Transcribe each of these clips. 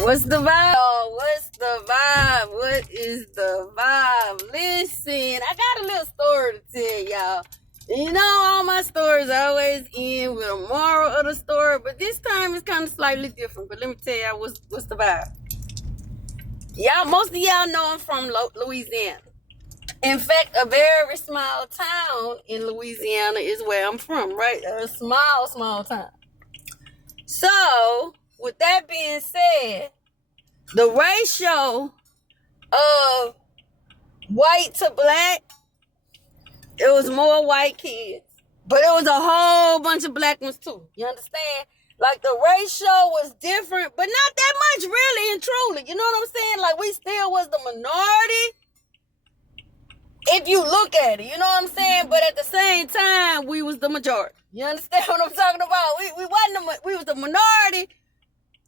What's the vibe? Oh, what's the vibe? What is the vibe? Listen, I got a little story to tell y'all. And you know, all my stories always end with a moral of the story, but this time it's kind of slightly different. But let me tell y'all what's the vibe. Y'all, most of y'all know I'm from Louisiana. In fact, a very small town in Louisiana is where I'm from, right? A small town. So, with that being said, the ratio of white to black, it was more white kids. But it was a whole bunch of black ones too. You understand? Like the ratio was different, but not that much really and truly. You know what I'm saying? Like we still was the minority. If you look at it, you know what I'm saying? But at the same time, we was the majority. You understand what I'm talking about? We was the minority,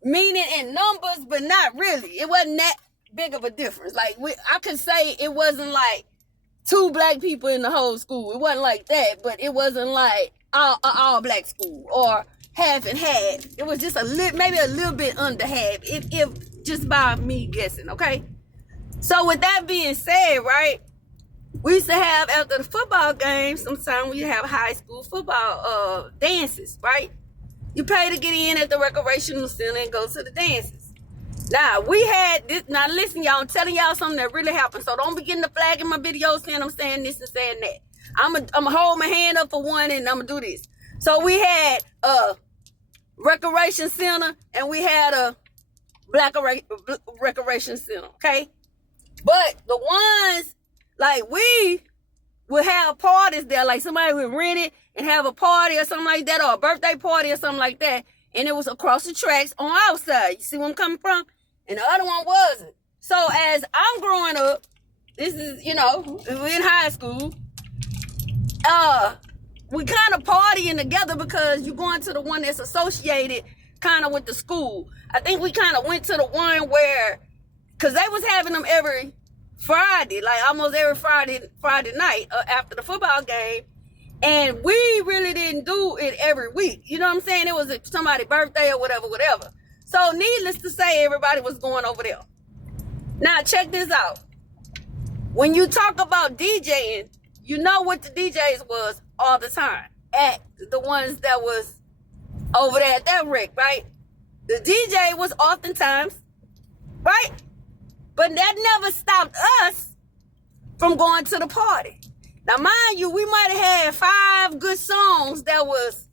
meaning in numbers, but not really. It wasn't that big of a difference. Like I could say it wasn't like 2 black people in the whole school. It wasn't like that, but it wasn't like all black school or half and half. It was just maybe a little bit under half, if just by me guessing, okay? So with that being said, right, we used to have, after the football game, sometimes we have high school football dances, right? You pay to get in at the recreational center and go to the dances. Now, we had this. Now, listen, y'all, I'm telling y'all something that really happened. So don't be getting the flag in my video saying I'm saying this and saying that. I'm going to hold my hand up for one and I'm going to do this. So we had a recreation center and we had a black recreation center, okay? But the ones, like, we would have parties there, like somebody would rent it and have a party or something like that, or a birthday party or something like that, and it was across the tracks on our side. You see where I'm coming from? And the other one wasn't. So as I'm growing up, this is, you know, we're in high school, we kind of partying together because you're going to the one that's associated kind of with the school. I think we kind of went to the one where, because they was having them every Friday, like almost every Friday night after the football game. And we really didn't do it every week. You know what I'm saying? It was somebody's birthday or whatever. So needless to say, everybody was going over there. Now, check this out. When you talk about DJing, you know what the DJs was all the time at the ones that was over there at that rec, right? The DJ was oftentimes, right? But that never stopped us from going to the party. Now, mind you, we might have had 5 good songs that was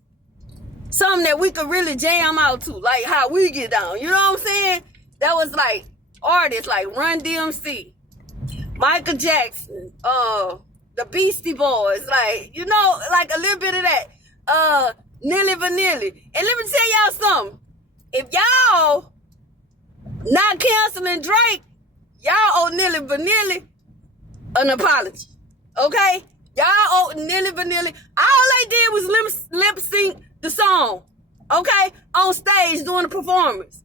something that we could really jam out to, like how we get down. You know what I'm saying? That was like artists like Run DMC, Michael Jackson, the Beastie Boys, like, you know, like a little bit of that. Nilly Vanilli. And let me tell y'all something. If y'all not canceling Drake, y'all owe Nilly Vanilli an apology. Okay? Y'all owe Nilly Vanilli. All they did was lip sync the song. Okay? On stage doing the performance.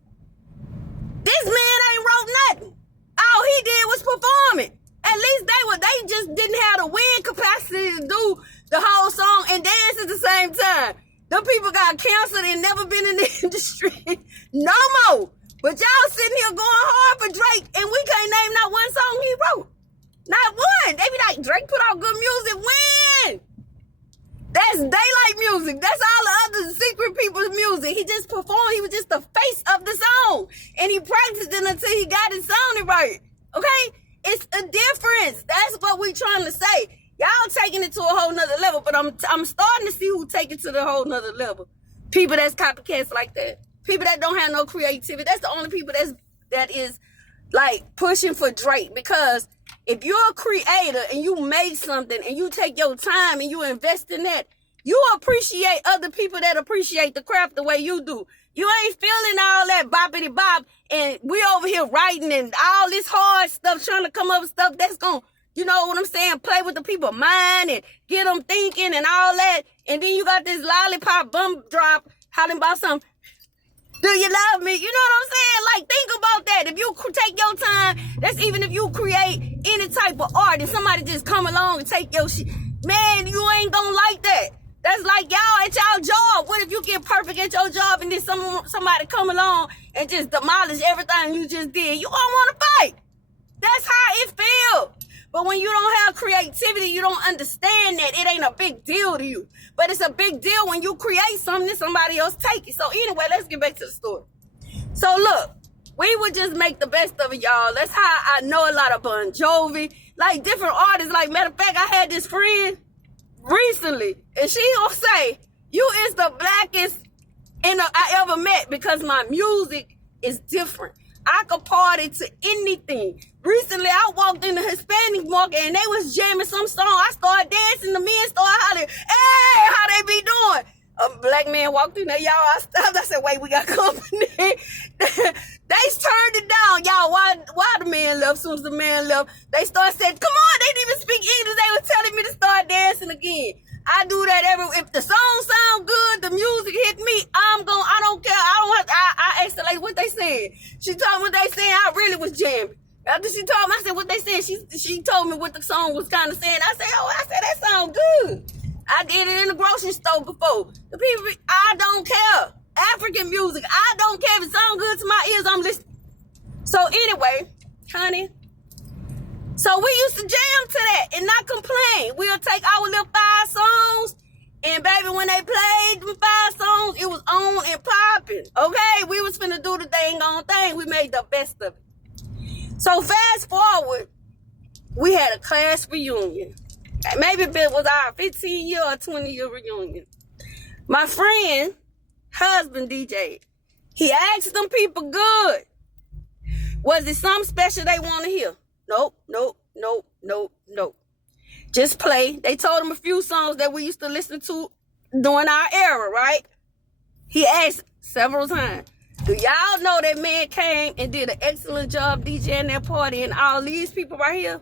This man ain't wrote nothing. All he did was perform it. At least they just didn't have the wind capacity to do the whole song and dance at the same time. Them people got canceled and never been in the industry no more. But y'all sitting here going hard for Drake and we can't name not one song he wrote. Not one. They be like, Drake put out good music. When? That's daylight music. That's all the other secret people's music. He just performed. He was just the face of the song. And he practiced it until he got it sounded right. Okay? It's a difference. That's what we trying to say. Y'all taking it to a whole nother level, but I'm starting to see who take it to the whole nother level. People that's copycats like that. People that don't have no creativity. That's the only people that is like pushing for Drake. Because if you're a creator and you make something and you take your time and you invest in that, you appreciate other people that appreciate the craft the way you do. You ain't feeling all that boppity bop and we over here writing and all this hard stuff, trying to come up with stuff that's going to, you know what I'm saying, play with the people's mind and get them thinking and all that. And then you got this lollipop bum drop hollering about something. Do you love me? You know what I'm saying? Like, think about that. If you take your time, that's even if you create any type of art and somebody just come along and take your shit. Man, you ain't gonna like that. That's like y'all at y'all job. What if you get perfect at your job and then somebody come along and just demolish everything you just did? You don't want to fight. That's how it feels. But when you don't have creativity, you don't understand that it ain't a big deal to you. But it's a big deal when you create something and somebody else take it. So anyway, let's get back to the story. So look, we would just make the best of it, y'all. That's how I know a lot of Bon Jovi, like different artists. Like, matter of fact, I had this friend recently, and she gonna say, you is the blackest I ever met because my music is different. I could party to anything. Recently, I walked in the Hispanic market and they was jamming some song. I started dancing. The men started hollering, hey, how they be doing? A black man walked in there, y'all. I stopped. I said, wait, we got company. They turned it down, y'all. Why the man left? As soon as the man left, they started saying, come on, they didn't even speak English. They were telling me to start dancing again. I do that if the song sound good, the music hit me, I don't care. I asked the lady what they said. She told me what they said. I really was jamming. After she told me, I said what they said. She told me what the song was kind of saying. I said, that sound good. I did it in the grocery store before. The people, I don't care. African music, I don't care. If it sounds good to my ears, I'm listening. So anyway, honey, so we used to jam to that and not complain. We'll take our little 5 songs, and baby, when they played them 5 songs, it was on and popping. Okay, we was finna do the dang on thing. We made the best of it. So fast forward, we had a class reunion. Maybe it was our 15-year or 20-year reunion. My friend, husband DJ, he asked them people good. Was it something special they want to hear? Nope. Just play. They told him a few songs that we used to listen to during our era, right? He asked several times. Do y'all know that man came and did an excellent job DJing that party, and all these people right here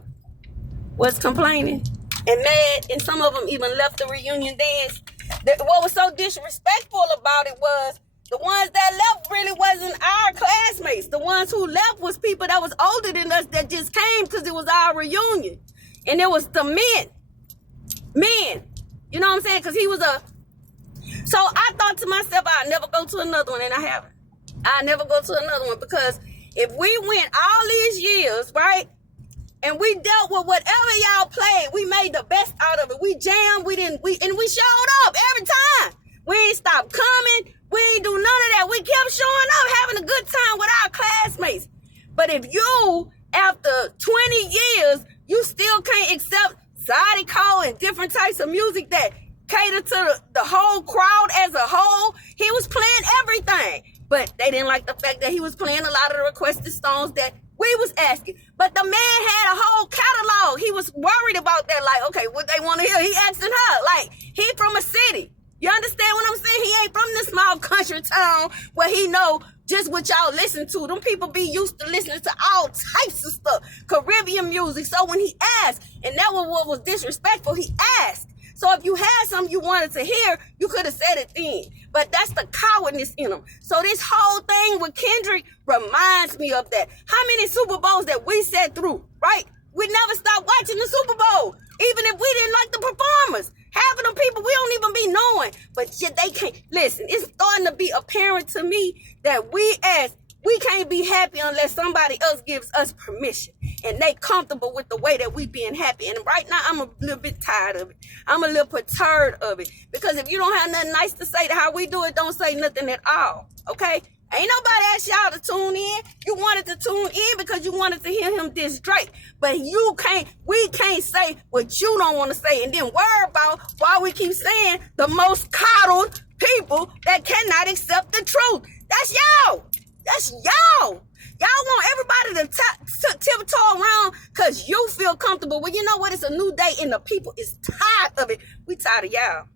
was complaining and mad, and some of them even left the reunion dance. What was so disrespectful about it was the ones that left really wasn't our classmates. The ones who left was people that was older than us that just came because it was our reunion. And it was the men. You know what I'm saying? Because he was So I thought to myself, I'll never go to another one, and I haven't. I'll never go to another one, because if we went all these years, right, and we dealt with whatever y'all played, we made the best out of it. We jammed, and we showed up every time. We ain't stopped coming. We ain't do none of that. We kept showing up, having a good time with our classmates. But if you, after 20 years, you still can't accept Zydeco and different types of music that cater to the whole crowd as a whole, he was playing everything. But they didn't like the fact that he was playing a lot of the requested songs that we was asking. But the man had a whole catalog. He was worried about that. Like, okay, what they want to hear? He asking her. Like, he from a city. You understand what I'm saying? He ain't from this small country town where he know just what y'all listen to. Them people be used to listening to all types of stuff. Caribbean music. So when he asked, and that was what was disrespectful, he asked. So if you had something you wanted to hear, you could have said it then. But that's the cowardness in him. So this whole thing with Kendrick reminds me of that. How many Super Bowls that we sat through, right? We never stopped watching the Super Bowl, even if we didn't like the performers. Half of them people we don't even be knowing. But yet they can't. Listen, it's starting to be apparent to me that we can't be happy unless somebody else gives us permission. And they comfortable with the way that we being happy. And right now, I'm a little bit tired of it. I'm a little perturbed of it. Because if you don't have nothing nice to say to how we do it, don't say nothing at all. Okay? Ain't nobody asked y'all to tune in. You wanted to tune in because you wanted to hear him diss Drake. But we can't say what you don't want to say and then worry about why we keep saying the most coddled people that cannot accept the truth. That's y'all. That's y'all. Y'all want everybody to tiptoe around because you feel comfortable. Well, you know what? It's a new day and the people is tired of it. We tired of y'all.